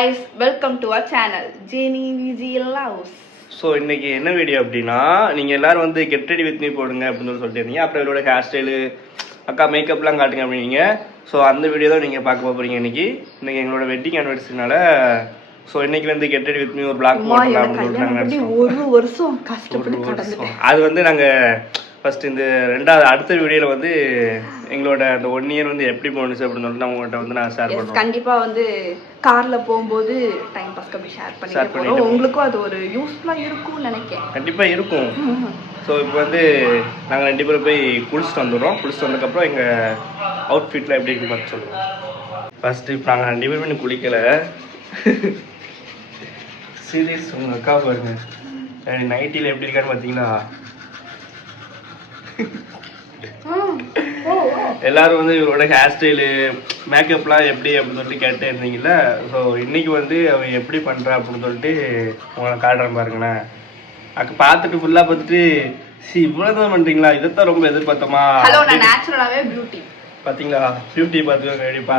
guys, welcome to our channel Jenny VG Loves. So இன்றைக்கி என்ன video அப்படின்னா, நீங்கள் எல்லோரும் வந்து கெட் ரெடி வித் மீ போடுங்க அப்படின்னு சொல்லிட்டு இருந்தீங்க. அப்புறம் இவரோட ஹேர் ஸ்டைலு, அக்கா மேக்கப்லாம் காட்டுங்க அப்படின்னீங்க. ஸோ அந்த வீடியோ தான் நீங்கள் பார்க்க போகிறீங்க இன்றைக்கி எங்களோட வெட்டிங் ஆனிவர்சரினால. ஸோ இன்றைக்கி வந்து கெட் ரெடி வித் மீ ஒரு பிளாக் போடலாம் அப்படின்னு சொல்லிட்டு நாங்கள் நினச்சோம். ஒரு வருஷம் கஷ்டப்பட்டு அது வந்து நாங்கள் ஃபஸ்ட் இந்த ரெண்டாவது அடுத்த வீடியோவில் வந்து எங்களோட அந்த 1 இயர் வந்து எப்படி போணுச்சு அப்படின்னு சொல்லிட்டு நான் உங்கள்கிட்ட வந்து நான் ஷேர் பண்ணுறேன். கண்டிப்பாக வந்து காரில் போகும்போது டைம் பாஸ்க்கு அப்படி ஷேர் பண்ணிட்டு உங்களுக்கும் அது ஒரு யூஸ்ஃபுல்லாக இருக்கும்னு நினைக்கிறேன். கண்டிப்பாக இருக்கும். ஸோ இப்போ வந்து நாங்கள் 2 பேரும் போய் குளிச்சுட்டு வந்துடுறோம். குளிச்சுட்டு வந்ததுக்கப்புறம் எங்கள் அவுட்ஃபிட்டில் எப்படி இருக்குன்னு பார்த்து சொல்லுவோம். ஃபஸ்ட்டு இப்போ நாங்கள் 2 பேரும் இன்னும் குளிக்கலை. சீரியஸ் உங்கள் அக்கா பாருங்க நைட்டியில் எப்படி இருக்கான்னு பார்த்தீங்கன்னா, எல்லாரும் வந்து இவரோட ஹேர் ஸ்டைலு மேக்கப்லாம் எப்படி அப்படின்னு சொல்லிட்டு கேட்டே இருந்தீங்கல்ல. ஸோ இன்னைக்கு வந்து அவன் எப்படி பண்ணுறா அப்படின்னு சொல்லிட்டு உங்களை காட்டுறேன் பாருங்களேன். அக்கா பார்த்துட்டு ஃபுல்லாக பார்த்துட்டு இவ்வளோ தான் பண்ணுறீங்களா, இதைத்தான் ரொம்ப எதிர்பார்த்தோமா. பார்த்தீங்களா பியூட்டி பார்த்துக்கோங்க கண்டிப்பா.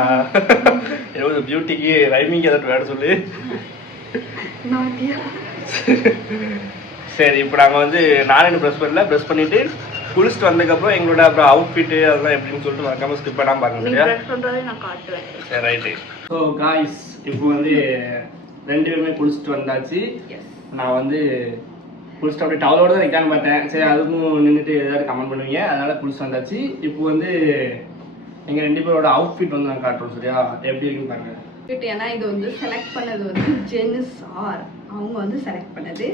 பியூட்டிக்கு ரைமிங் ஏதாட்டு வேட சொல்லு. சரி இப்போ நாங்கள் வந்து நானே ப்ரெஸ் பண்ணிவிட்டு குளிச்சுட்டு வந்ததுக்கப்புறம் எங்களோட அப்புறம் அவுட்ஃபிட்டு அதெல்லாம் எப்படின்னு சொல்லிட்டு மறக்காம ஸ்கிப் பண்ணாமல் பார்க்க சரியா. சரி ரைட்டு. ஸோ காய்ஸ் இப்போ வந்து 2 பேருமே குளிச்சுட்டு வந்தாச்சு. நான் வந்து குளிச்சுட்டு அப்படியே டவலோட தான் நிற்கான்னு பார்த்தேன். சரி அதுக்கும் நின்றுட்டு ஏதாவது கமெண்ட் பண்ணுவீங்க, அதனால குளிச்சுட்டு வந்தாச்சு. இப்போ வந்து எங்கள் 2 பேரோட அவுட்ஃபிட் வந்து நான் காட்டுறோம் சரியா, எப்படி இருக்குன்னு பாருங்க. ஏன்னா இது வந்து செலக்ட் பண்ணது வந்து ஜெனிஸ் ஆர் அவங்க வந்து செலக்ட் பண்ணது.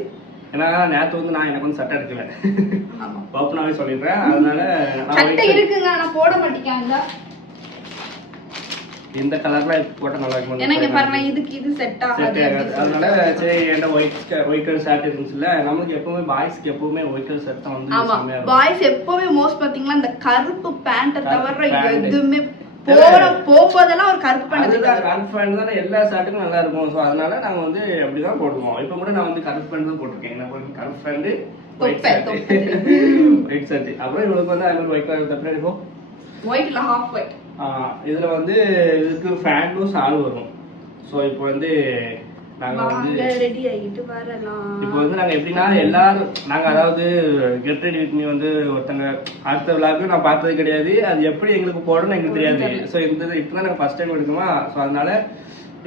ஏன்னா நேற்று வந்து நான் எனக்கு வந்து சட்டை எடுக்கல, ஓப்பனாகவே சொல்லிடுறேன். அதனால சட்டை இருக்குங்க ஆனால் போட மாட்டேங்க. இந்த கலர்ல போட்ட நல்லா இருக்கும். எனக்கு பாருங்க இதுக்கு இது செட் ஆகாது. அதனால சரி என்ன ஒயிட் கலர் ஷர்ட் இருந்துச்சுல, நமக்கு எப்பவுமே பாய்ஸ்க்கு எப்பவுமே ஒயிட் கலர் ஷர்ட் தான் வந்து. ஆமா பாய்ஸ் எப்பவுமே மோஸ்ட் பாத்தீங்கன்னா இந்த கருப்பு பேண்ட் தவிர எதுவுமே போதெல்லாம் ஒரு கருப்பு பேண்ட். அதுதான் கருப்பு பேண்ட் தானே எல்லா ஷர்ட்டுக்கும் நல்லா இருக்கும். ஸோ அதனால நாங்கள் வந்து அப்படிதான் போடுவோம். இப்போ கூட நான் வந்து கருப்பு பேண்ட் தான் போட்டிருக்கேன். என்ன கருப்பு பேண்ட் ஒயிட் ஷர்ட். அப்புறம் இவங்களுக்கு வந்து அது மாதிரி ஒயிட் கலர் தப்பு இருக்கும். ஒயிட் இல்ல ஹாஃப் ஒயிட். இதுல வந்து இதுக்கு ஃபேண்டும் ஷால் வரும். ஸோ இப்போ வந்து நாங்க வந்து ரெடி ஆகிட்டு வரலாம். இப்போ வந்து நாங்க எப்படின்னா எல்லாரும் நாங்க அதாவது கெட் ரெடி வித் மீ வந்து ஒருத்தங்க அடுத்த விழாவுக்கு நான் பார்த்தது கிடையாது. அது எப்படி எங்களுக்கு போடணும்னு எங்களுக்கு தெரியாது. ஸோ இந்த இப்பதான் நாங்கள் ஃபர்ஸ்ட் டைம் எடுக்குமா. ஸோ அதனால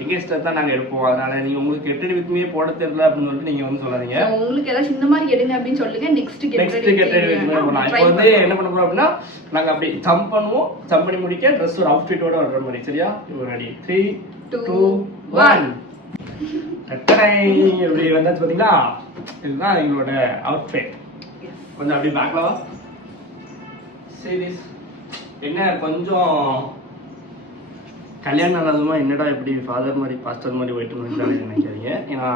எங்க இஷ்டம் தான் நாங்க எடுப்போம். அதனால நீங்க உங்களுக்கு கெட் ரெடி வித் மீ போட தெரியல அப்படின்னு சொல்லிட்டு நீங்க வந்து சொல்லாதீங்க. உங்களுக்கு ஏதாவது இந்த மாதிரி எடுங்க அப்படின்னு சொல்லுங்க. Next get ready with me போடலாம். இப்போ வந்து என்ன பண்ண போறோம் அப்படின்னா, நாங்க அப்படி ஜம்ப் பண்ணுவோம். ஜம்ப் பண்ணி முடிக்க ட்ரெஸ் ஒரு அவுட்ஃபிட்டோட வர்ற மாதிரி சரியா. இப்போ ரெடி 3 2 1 இப்படி வந்தாச்சு பாத்தீங்களா. இதுதான் எங்களோட அவுட்ஃபிட். கொஞ்சம் அப்படி பார்க்கலாம். சீரியஸ் என்ன கொஞ்சம் கல்யாணம் நல்லதுமா என்னடா இப்படி ஃபாதர் மாதிரி பாஸ்டர் மாதிரி போயிட்டு நினைக்காதீங்க. ஏன்னா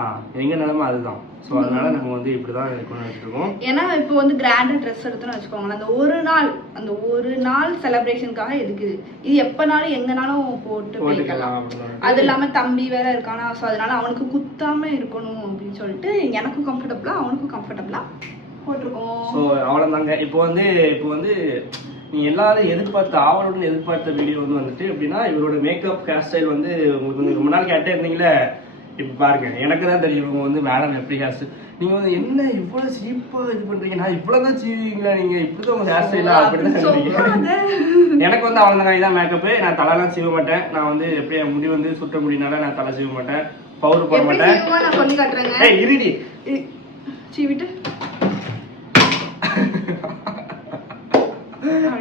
எங்க நிலைமை அதுதான். ஸோ அதனால நம்ம வந்து இப்படிதான் இருக்கணும்னு வச்சுருக்கோம். ஏன்னா இப்போ வந்து கிராண்டா ட்ரெஸ் எடுத்துன்னு வச்சுக்கோங்களேன். அந்த ஒரு நாள் செலிப்ரேஷனுக்காக எதுக்கு இது எப்பனாலும் எங்கனாலும் போட்டுக்கலாம். அது இல்லாம தம்பி வேற இருக்கானா. ஸோ அதனால அவனுக்கு குத்தாம இருக்கணும் அப்படின்னு சொல்லிட்டு எனக்கும் கம்ஃபர்டபுளா அவனுக்கும் கம்ஃபர்டபுளா போட்டிருக்கோம். ஸோ அவ்வளோதாங்க. இப்போ வந்து நீங்கள் எல்லாரும் ஆவலுடன் எதிர்பார்த்த வீடியோ வந்து வந்துட்டு எப்படின்னா, இவரோட மேக்கப் ஹேர் ஸ்டைல் வந்து உங்களுக்கு வந்து ரொம்ப நாள் கேட்டே இருந்தீங்களே. இப்போ பாருங்க எனக்கு தான் தெரியும் இவங்க வந்து மேடம் எப்படி ஹேர் ஸ்டைல். நீங்கள் வந்து என்ன இவ்வளோ சீப்பாக இது பண்ணுறீங்க, நான் இவ்வளோ தான் சீவீங்களா, நீங்கள் இப்படி தான் உங்கள் ஹேர் ஸ்டைலா அப்படின்னு தான் சொல்றீங்க. எனக்கு வந்து அவங்க தான் மேக்கப்பு. நான் தலைலாம் சீவ மாட்டேன். நான் வந்து எப்படி என் முடி வந்து சுட்ட முடினால நான் தலை சீவ மாட்டேன், பவுடர் போட மாட்டேன். இருடி சீவிட்டு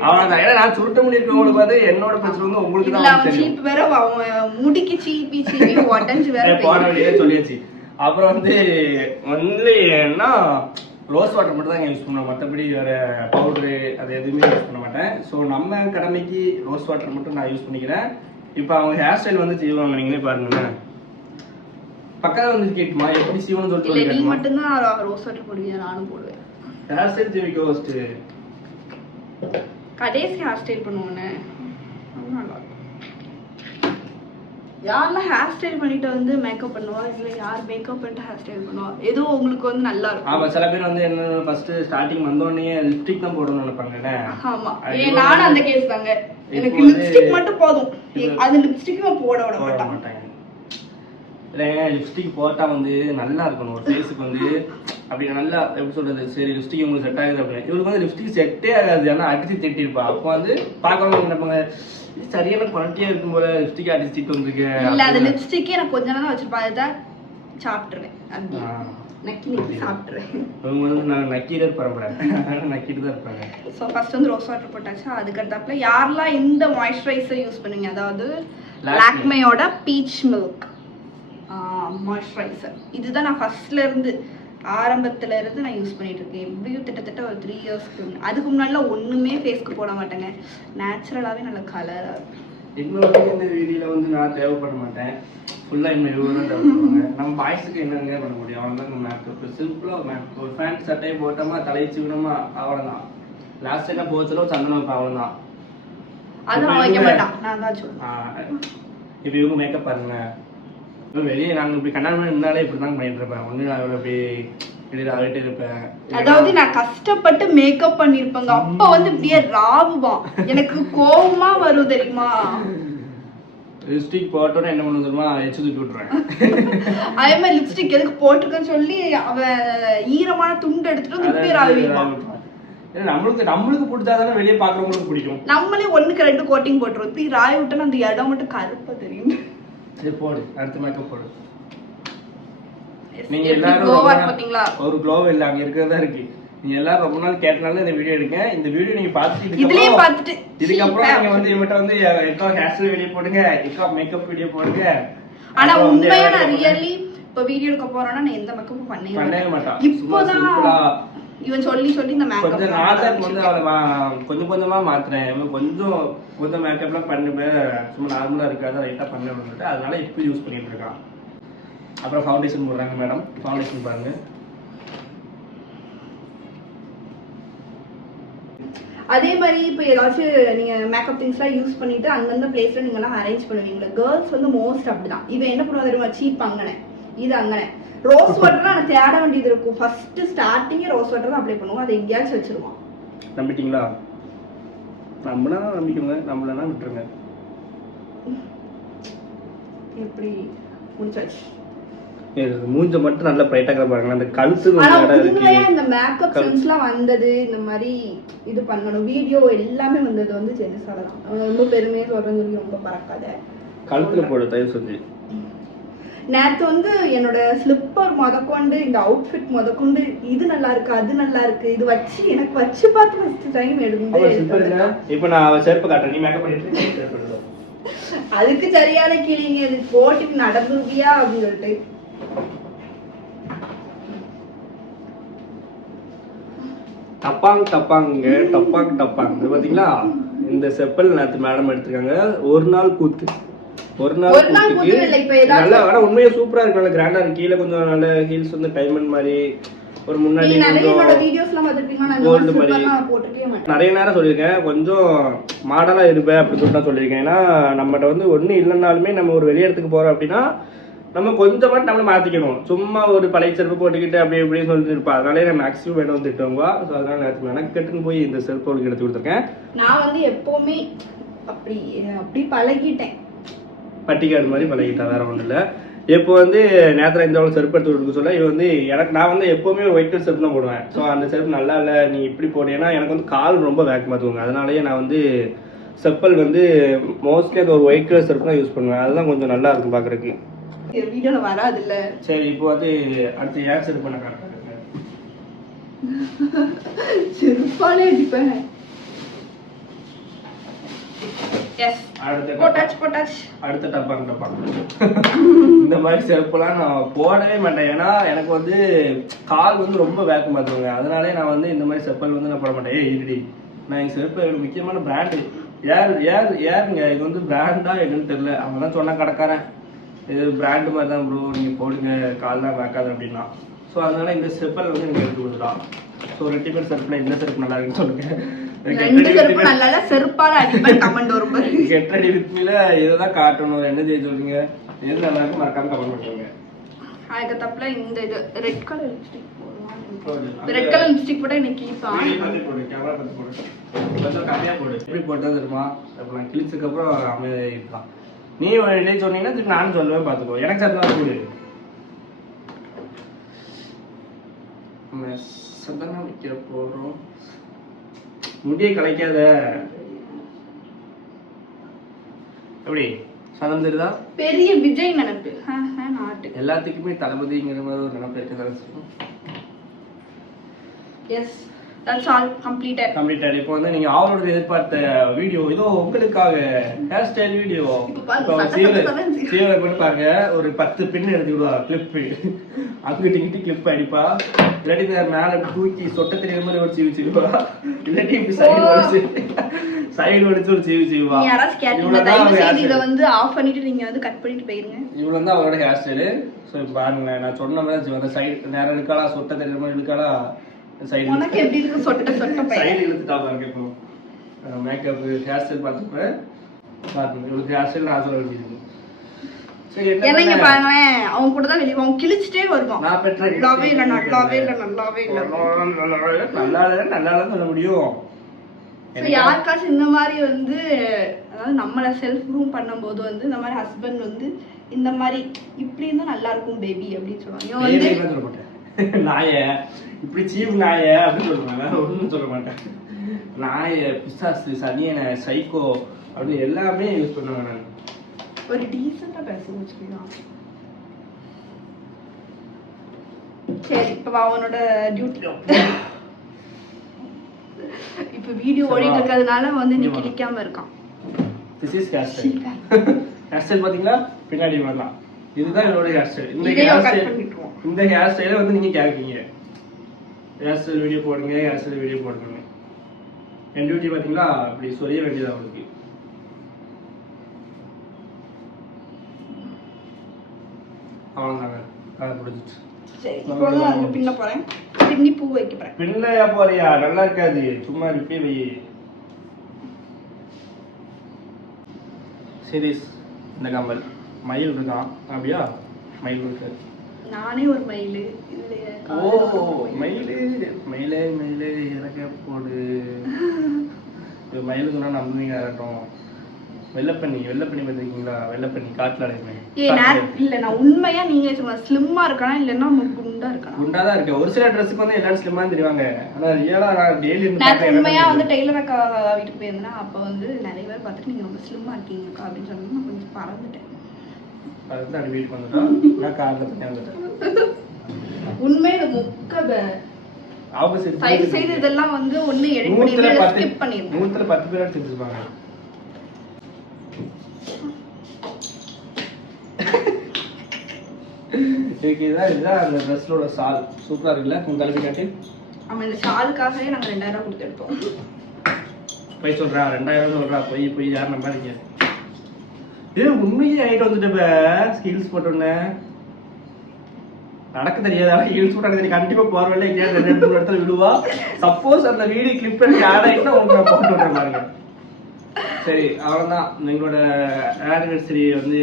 அவ்வளவுதான். ஏன்னா நான் சுருட்ட முடி இருக்கவங்களுக்கு வந்து என்னோட பிரச்சனை வந்து உங்களுக்கு தான் முடிக்கு சீப்பி உடஞ்சு வேற போன வழியே சொல்லியாச்சு. அப்புறம் வந்து என்ன ரோஸ் வாட்டர் மட்டும் தான் யூஸ் பண்ணுவேன். மற்றபடி வேற பவுடரு அது எதுவுமே யூஸ் பண்ண மாட்டேன். ஸோ நம்ம கடமைக்கு ரோஸ் வாட்டர் மட்டும் நான் யூஸ் பண்ணிக்கிறேன். இப்போ அவங்க ஹேர் ஸ்டைல் வந்து செய்வாங்க, நீங்களே பாருங்க. பக்கத்தில் வந்து கேட்டுமா எப்படி சீவனம் சொல்லிட்டு நீ மட்டும்தான் ரோஸ் வாட்டர் போடுவீங்க, நானும் போடுவேன். ஹேர் ஸ்டைல் செய்விக்க ஃபர்ஸ்ட் கடைசி ஹேர் ஸ்டைல் பண்ணுவோன்னு யாரெல்லாம் ஹேர் ஸ்டைல் பண்ணிட்டு வந்து மேக்கப் பண்ணுவா, இல்லை யார் மேக்கப் பண்ணிட்டு ஹேர் ஸ்டைல் பண்ணுவா, ஏதோ உங்களுக்கு வந்து நல்லா இருக்கும். ஆமா சில பேர் வந்து என்ன ஃபர்ஸ்ட் ஸ்டார்டிங் வந்தோடனே லிப்ஸ்டிக் தான் போடணும்னு நினைப்பாங்க. ஆமா நானும் அந்த கேஸ் தாங்க. எனக்கு லிப்ஸ்டிக் மட்டும் போதும். அது லிப்ஸ்டிக்கும் போட விட மாட்டாங்க. இல்லை லிப்ஸ்டிக் போட்டால் வந்து நல்லா இருக்கணும் ஒரு ஃபேஸுக்கு வந்து அப்படி நல்லா எப்படி சொல்கிறது, சரி லிப்ஸ்டிக் உங்களுக்கு செட் ஆகுது அப்படின்னு. இவருக்கு வந்து லிப்ஸ்டிக் செட்டே ஆகாது, ஆனால் அடிச்சு திட்டிருப்பா. அப்போ வந்து பார்க்கணும் நினைப்பாங்க, சரியான குவாலிட்டியாக இருக்கும் போல லிப்ஸ்டிக் அடிச்சு திட்டு வந்துருக்கு. இல்லை அது லிப்ஸ்டிக்கே நான் கொஞ்ச நேரம் வச்சுருப்பேன், அதுதான் சாப்பிட்ருவேன். இவங்க வந்து நான் நக்கீரர் பரம்பரை, நக்கிட்டு தான் இருப்பாங்க. ஸோ ஃபர்ஸ்ட் வந்து ரோஸ் வாட்டர் போட்டாச்சு. அதுக்கடுத்தாப்புல யாரெல்லாம் இந்த மாய்ஸ்சரைசர் யூஸ் பண்ணுவீங்க, அதாவது லாக்மேயோட பீச் மில்க் மாய்ஸ்சரைசர். இதுதான் நான் ஆரம்பத்துல இருந்து நான் யூஸ் பண்ணிட்டு இருக்கேன். எப்படியும் கிட்டத்தட்ட ஒரு 3 இயர்ஸ்க்கு. அதுக்கு முன்னாடிலாம் ஒண்ணுமே ஃபேஸ்க்கு போட மாட்டேங்க, நேச்சுரலாவே நல்ல கலரா இருக்கும். இன்னொரு இந்த வீடியோல வந்து நான் தேவைப்பட மாட்டேன், ஃபுல்லா இன்னும் இவங்க தான் தேவைப்படுவாங்க. நம்ம பாய்ஸுக்கு என்னங்க பண்ண முடியும், அவ்வளோதான். நம்ம மேக்கப் சிம்பிளா ஒரு பேண்ட் சட்டையை போட்டோமா தலைச்சு விடமா அவ்வளோதான். லாஸ்ட் டைம் போச்சலும் சந்தனம் வைப்பேன், அவ்வளோதான். அதெல்லாம் வைக்க மாட்டான், நான் தான் சொல்றேன். இப்போ இவங்க மேக்கப் பாருங்க, வெளியே நாங்கள் இப்படி கண்ணாடி முன்னாலே இப்படி தான் பண்ணிட்டு இருப்பேன். ஒன்று நான் அப்படி வெளியில் ஆகிட்டே இருப்பேன். அதாவது நான் கஷ்டப்பட்டு மேக்கப் பண்ணிருப்பேங்க, அப்ப வந்து இப்படியே ராவுவான், எனக்கு கோவமா வரும் தெரியுமா. லிப்ஸ்டிக் போட்டோன்னு என்ன பண்ண தெரியுமா, எச்சு தூக்கி விட்டுருவேன். அதே மாதிரி லிப்ஸ்டிக் எதுக்கு போட்டிருக்கேன்னு சொல்லி அவன் ஈரமான துண்டு எடுத்துட்டு வந்து இப்படியே ராவிடுவான். நம்மளுக்கு பிடிச்சாதானே வெளியே பாக்குறவங்களுக்கு பிடிக்கும். நம்மளே 1க்கு 2 கோட்டிங் போட்டுருவோம், இப்படி ராய் விட்டோன்னா அந்த இடம் மட்டும் கருப்பா தெரியும். சரி போடு, அடுத்த மேக்கப் போடு. நீங்க எல்லாரும் பாத்தீங்களா, ஒரு க்ளோ இல்ல அங்க இருக்கிறதா இருக்கு. நீங்க எல்லாரும் ரொம்ப நாள் கேட்டனால இந்த வீடியோ எடுங்க. இந்த வீடியோ நீங்க பார்த்துட்டு இதுக்கப்புறம் நீங்க வந்து இவட்ட வந்து எக்கா ஹேர் ஸ்டைல் வீடியோ போடுங்க, எக்கா மேக்கப் வீடியோ போடுங்க. ஆனா உண்மையா நான் ரியலி இப்ப வீடியோ எடுக்க போறேன்னா நான் எந்த மேக்கப்பும் பண்ணவே மாட்டேன். இப்போதான் இவன் சொல்லி இந்த மேக்கப் கொஞ்சம் நாளைக்கு வந்து அவளை கொஞ்சம் கொஞ்சமா மாத்துறேன். கொஞ்சம் மேக்கப்லாம் பண்ணுவேன், சும்மா நார்மலா இருக்காது, லைட்டா பண்ண வந்துட்டு அதனால இப்போ யூஸ் பண்ணிட்டு இருக்கான். அப்புறம் ஃபவுண்டேஷன் போடுறாங்க மேடம், ஃபவுண்டேஷன் பாருங்க. அதே மாதிரி இப்போ ஏதாச்சும் நீங்க மேக்கப் திங்ஸ்லாம் யூஸ் பண்ணிட்டு அந்தந்த பிளேஸ்ல நீங்க எல்லாம் அரேஞ்ச் பண்ணுவீங்களா. கேர்ள்ஸ் வந்து மோஸ்ட் அப்படிதான். இவன் என்ன பண்ணுவா தெரியுமா, சீப் அங்கனே இது அங்கனே. ரோஸ் வாட்டர் நான் தேட வேண்டியது இருக்கும். ஃபர்ஸ்ட் ஸ்டார்டிங்கே ரோஸ் வாட்டர் தான் அப்ளை பண்ணுவோம், அதை எங்கேயாச்சும் வச்சிருவான். நம்பிட்டீங்களா? நம்பினா நம்பிக்கோங்க, நம்மளனா விட்டுருங்க. எப்படி முடிச்சாச்சு. மூஞ்ச மட்டும் நல்லா பிரைட்டா பாருங்க. அந்த கழுத்து இடம் இருக்கு. இந்த மேக்கப் சென்ஸ்லாம் வந்தது, இந்த மாதிரி இது பண்ணணும் வீடியோ எல்லாமே வந்தது வந்து ஜெனிஸால தான். ரொம்ப பெருமையா சொல்றேன்னு சொல்லி ரொம்ப பறக்காத. கழுத்துல போடு தயவு செஞ்சு. நேத்து வந்து என்னோட ஸ்லிப்பர் முதற்கொண்டு இந்த அவுட்ஃபிட் முதற்கொண்டு இது நல்லா இருக்கு அது நல்லா இருக்கு இது வச்சு எனக்கு வச்சு பார்த்து ஃபர்ஸ்ட் டைம் எடுத்து. இப்போ நான் செருப்பு காட்டுறேன், நீ மேக்கப் பண்ணிட்டு அதுக்கு சரியான கிளிங்க இது போட்டுக்கு நடந்துருவியா அப்படின்னு சொல்லிட்டு. டப்பாங்க பாத்தீங்களா. இந்த செப்பல் நேத்து மேடம் எடுத்துருக்காங்க. ஒரு நாள் கூத்து நல்லா. ஆனா உண்மையா சூப்பரா இருக்கு, நல்லா கிராண்டா இருக்கு. கீழே கொஞ்சம் நல்ல ஹீல்ஸ் வந்து டைமண்ட் மாதிரி ஒரு முன்னாடி கோல்டு மாதிரி நிறைய நேரம் சொல்லியிருக்கேன். கொஞ்சம் மாடலா இருப்பேன் அப்படி சொல்லிட்டு சொல்லியிருக்கேன். ஏன்னா நம்மகிட்ட வந்து ஒன்றும் இல்லைன்னாலுமே நம்ம ஒரு வெளி இடத்துக்கு போறோம் அப்படின்னா நம்ம கொஞ்சமாட்டு நம்மளை மாத்திக்கணும். சும்மா ஒரு பழைய செருப்பு போட்டுக்கிட்டு அப்படி இப்படின்னு சொல்லிட்டு இருப்பா. அதனாலே நான் மேக்ஸிமம் வேணும் வந்து திட்டுவா. ஸோ அதனால நேரத்துக்கு மெனக்கெட்டுன்னு போய் இந்த செருப்பு அவளுக்கு எடுத்து கொடுத்துருக்கேன். நான் வந்து எப்பவுமே அப்படி பழகிட்டேன், பட்டிக்காடு மாதிரி பழகிட்டா, வேற ஒன்றும் இல்லை. இப்போ வந்து நேரத்தில் இந்த செருப்பு எடுத்து கொடுக்க சொல்ல இவன் வந்து நான் வந்து எப்போவுமே ஒரு ஒயிட் கலர் செருப்பு தான் போடுவேன். ஸோ அந்த செருப்பு நல்லா இல்லை, நீ இப்படி போட்டேன்னா எனக்கு வந்து கால் ரொம்ப வேக் மாற்றுவாங்க. அதனாலேயே நான் வந்து செப்பல் வந்து மோஸ்ட்லி அது ஒரு ஒயிட் கலர் செருப்பு தான் யூஸ் பண்ணுவேன். அதுதான் கொஞ்சம் நல்லா இருக்கும் பார்க்குறதுக்கு. வீடியோல வராது இல்ல. சரி இப்போ வந்து அடுத்து ஏர் செருப்பு பண்ண காட்டுறேன். செருப்பாலே அடிப்பேன். அடுத்த டப்பாங்க. இந்த மாதிரி செருப்புலாம் நான் போடவே மாட்டேன். ஏன்னா எனக்கு வந்து கால் வந்து ரொம்ப வேக்க மாத்துவாங்க. அதனாலே நான் வந்து இந்த மாதிரி செப்பல் வந்து நான் போட மாட்டேன். இருடி, நான் என் செருப்பு முக்கியமான பிராண்டு ஏருங்க. இது வந்து பிராண்டா என்னன்னு தெரியல. அவங்க தான் சொன்னா கடைக்காரன் இது பிராண்டு மாதிரி தான் ப்ரோ, நீங்கள் போடுங்க கால்லாம் வேக்காது அப்படின்னா. ஸோ அதனால இந்த செப்பல் வந்து எனக்கு எடுத்து கொடுத்துட்டான். ஸோ ரெட்டிமேட் செருப்புல இந்த செருப்பு நல்லா இருக்குன்னு சொல்லுங்க. கெட்டடி வித்மில இதைதான் காட்டணும். என்ன செய்ய சொல்றீங்க, எது நல்லா இருக்கு மறக்காம கமெண்ட் பண்ணுங்க. அதுக்கப்புறம் இந்த இது ரெட் கலர் லிப்ஸ்டிக் போடுவாங்க. ரெட் கலர் லிப்ஸ்டிக் போட்டா இன்னைக்கு கேமரா பத்தி போடு, கொஞ்சம் கம்மியா போடு. எப்படி போட்டா தெரியுமா, இப்போ நான் கிழிச்சதுக்கு அப்புறம் அமைதியா இருக்கலாம். நீ ஒரு இதே சொன்னீங்கன்னா திருப்பி நானும் சொல்லுவேன் பார்த்துக்கோ. எனக்கு சத்தம் கூடு சத்தம் வைக்க போகிறோம். முடியை கலைக்காத. எப்படி சதம் தெரியுதா? பெரிய விஜய் நினைப்பு. நாட்டு எல்லாத்துக்குமே தளபதிங்கிற மாதிரி ஒரு நினைப்பு இருக்கதான் செய்யும். Yes, that's all completed. இப்போ வந்து நீங்க ஆவலோட எதிர்பார்த்த வீடியோ இதோ உங்களுக்காக ஹேர் ஸ்டைல் வீடியோ. சீவலை கொண்டு பாருங்க, ஒரு 10 பின் எடுத்துக்கிடுவா கிளிப், அங்கிட்டு இங்கிட்டு கிளிப் அடிப்பா, இல்லாட்டி மேல தூக்கி சொட்ட தெரியுற மாதிரி ஒரு சீவி செய்வா, இல்லாட்டி இப்படி சைடு ஒடிச்சு ஒரு சீவி செய்வா. இதை வந்து ஆஃப் பண்ணிட்டு நீங்க வந்து கட் பண்ணிட்டு போயிருங்க. இவ்வளவு தான் அவளோட ஹேர் ஸ்டைலு. ஸோ பாருங்க, நான் சொன்ன மாதிரி அந்த சைடு நேரம் எடுக்காளா, சொட்ட தெரியுற மாதிரி எடுக்காளா, உனக்கு எப்படி இருக்கு சொட்ட சொட்ட பையன் சைடு இழுத்துட்டா பாருங்க. இப்போ மேக்கப் ஹேர் ஸ்டைல் பார்த்துப்பேன் பாருங்க, இவளுக்கு ஹேர் ஸ்டைல் நான் சொல்ல வேண்டியது. சரி என்னங்க பாருங்களேன், அவன் கூட தான் வெளியே அவன் கிழிச்சிட்டே வருவான். நான் பெற்ற நல்லாவே இல்லை நல்லாவே இல்லை நல்லாவே இல்லை நல்லா சொல்ல முடியும். யாருக்காச்சும் இந்த மாதிரி வந்து அதாவது நம்மளை செல்ஃப் க்ரூம் பண்ணும்போது வந்து இந்த மாதிரி ஹஸ்பண்ட் வந்து இந்த மாதிரி இப்படி இருந்தா நல்லா இருக்கும் பேபி அப்படின்னு சொல்லுவாங்க. சொல்ல மாட்டேன் நாய இப்படி சீப் நாய அப்படின்னு சொல்லுவேன், வேற ஒன்றும் சொல்ல மாட்டேன். நாய, பிசாசு, சனியனை, சைக்கோ அப்படின்னு எல்லாமே யூஸ் பண்ணுவேன் நான். ஒரு டீசெண்டா பேச வச்சுக்கலாம். சரி, இப்போ அவனோட டியூட்டி இப்போ வீடியோ ஓடிட்டு இருக்கிறதுனால வந்து நீ கிளிக்காம இருக்கான். This is hair style. Hair style பாத்தீங்களா, பின்னாடி வரலாம். இதுதான் என்னோட ஹேர் ஸ்டைல். இந்த ஹேர் ஸ்டைல வந்து நீங்க கேட்கீங்க, ஹேர் ஸ்டைல் வீடியோ போடுங்க, ஹேர் ஸ்டைல் வீடியோ போடுங்க. என் டியூட்டி பாத்தீங்களா, அப்படி சொல்ல வேண்டியது அவங்களுக்கு. அவ்வளோதாங்க, அதை முடிஞ்சிச்சு. சரி, இப்போ நான் பின்ன போறேன். பின்னி பூ வைக்க போறேன். பின்னையா போறியா? நல்லா இருக்காது, சும்மா இப்படி வை. சீரியஸ், இந்த கம்பல் மயில் இருக்கான் அப்படியா? மயில் இருக்கு. நானே ஒரு மயில். ஓ மயிலே மயிலே மயிலே இறக்க போடு. இது மயிலுக்கு நான் நம்புவீங்க ஆகட்டும். வெள்ளப்பண்ணி பார்த்துருக்கீங்களா? வெள்ளப்பண்ணி காட்டில் அடையுமே. இல்ல நான் உண்மையா நீங்க ஸ்லிம்மா இருக்கானா இல்லன்னா குண்டா இருக்கானா? குண்டா தான் இருக்கேன். ஒரு சில ட்ரெஸ்ஸுக்கு வந்து எல்லாரும் ஸ்லிம்மா தெரிவாங்க. ஆனா ரியலா நான் டெய்லி உண்மையா வந்து டெய்லர் அக்கா வீட்டுக்கு போயிருந்தேன்னா அப்ப வந்து நிறைய பேர் பார்த்துட்டு நீங்க ரொம்ப ஸ்லிம்மா இருக்கீங்கக்கா அப்படின்னு சொன்னா நான் கொஞ்சம் பறந்துட்டேன். அதுதான் அப்படி வீட்டுக்கு வந்துட்டோம். நான் காரில் பண்ணி வந்துட்டேன். உண்மையில முக்க தயவு செய்து இதெல்லாம் வந்து ஒண்ணு எடிட் பண்ணி ஸ்கிப் பண்ணிருங்க. 110 பேர் செஞ்சிருப்பாங்க. இதுதான் அந்த ட்ரெஸ்ஸோட சால். சூப்பரா இருக்குல்ல? உங்க தலைமை காட்டி. ஆமா, இந்த ஷாலுக்காகவே நாங்க 2000 கொடுத்து எடுத்தோம். போய் சொல்றா, 2000 சொல்றா, போய் யார் நம்பாதீங்க. இது உண்மையே ஆயிட்டு வந்துட்டு ஹீல்ஸ் போட்டோன்னே நடக்க தெரியாத ஹீல்ஸ் போட்டு தெரியும். கண்டிப்பா போறவள்ள எங்கேயாவது 2-3 இடத்துல விடுவா. சப்போஸ் அந்த வீடியோ கிளிப் பண்ணி ஆட் ஆயிட்டுனா உங்களுக்கு நான் போட்டு விடுறேன் பாருங்க. சரி, அவ்வளவுதான். எங்களோட ஆனிவர்சரி வந்து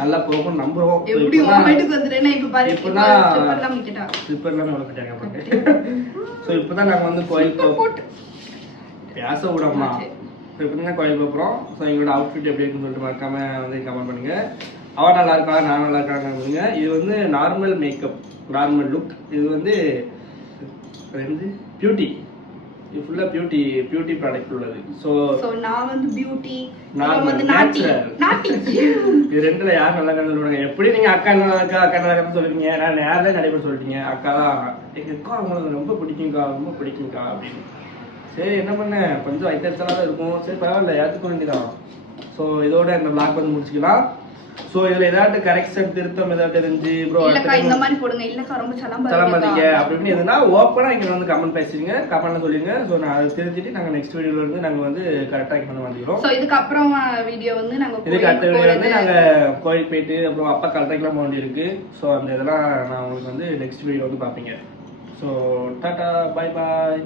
நல்லா போகும் நம்புறோம். எப்படி மொமெண்ட்க்கு வந்துட்டேனா இப்ப பாரு, இப்பதான் மிக்கிட்டா ஸ்லிப்பர்லாம் வர மாட்டாங்க பாருங்க. சோ இப்பதான் நாங்க வந்து கோயில் போட்டு பேச விடாமா. இப்பதான் கோயில் போறோம். சோ எங்களோட அவுட்ஃபிட் எப்படி இருக்குன்னு சொல்லிட்டு மறக்காம வந்து கமெண்ட் பண்ணுங்க. அவ நல்லா இருக்கா, நான் நல்லா இருக்காங்க சொல்லுங்க. இது வந்து நார்மல் மேக்கப், நார்மல் லுக். இது வந்து பியூட்டி, இது ஃபுல்லா பியூட்டி ப்ராடக்ட் உள்ளது. சோ நான் வந்து பியூட்டி, நான் வந்து நாட்டி. இது ரெண்டுல யார் நல்லா இருக்கான்னு சொல்லுவாங்க. எப்படி நீங்க அக்கா நல்லா இருக்கான்னு சொல்றீங்க, நான் நேரில் நடைபெற சொல்லிட்டீங்க. அக்கா தான் எங்க அவங்களுக்கு ரொம்ப பிடிக்கும்க்கா அப்படின்னு. சரி, என்ன பண்ண, கொஞ்சம் வைத்தறிச்சலாக தான் இருக்கும். சரி பரவாயில்ல, ஏற்றுக்க வேண்டியதான். ஸோ இதோட இந்த பிளாக் வந்து முடிச்சுக்கலாம். ஸோ இதில் ஏதாட்டு கரெக்ஷன் திருத்தம் ஏதாட்டு இருந்துச்சு ப்ரோ இந்த மாதிரி போடுங்க, இல்லைக்கா ரொம்ப சலம்பாதீங்க அப்படின்னு எதுனா ஓப்பனாக இங்கே வந்து கமெண்ட் பேசுறீங்க, கமெண்ட்ல சொல்லுங்க. ஸோ நான் அதை தெரிஞ்சுட்டு நாங்கள் நெக்ஸ்ட் வீடியோல இருந்து நாங்கள் வந்து கரெக்டாக பண்ண வந்துடுறோம். ஸோ இதுக்கப்புறம் வீடியோ வந்து இதுக்கு அடுத்த வீடியோ வந்து நாங்கள் கோயில் போயிட்டு அப்புறம் அப்பா கரெக்டாக போக வேண்டியிருக்கு. ஸோ அந்த இதெல்லாம் நான் உங்களுக்கு வந்து நெக்ஸ்ட் வீடியோ வந்து பார்ப்பீங்க. ஸோ டாடா, பாய் பாய்.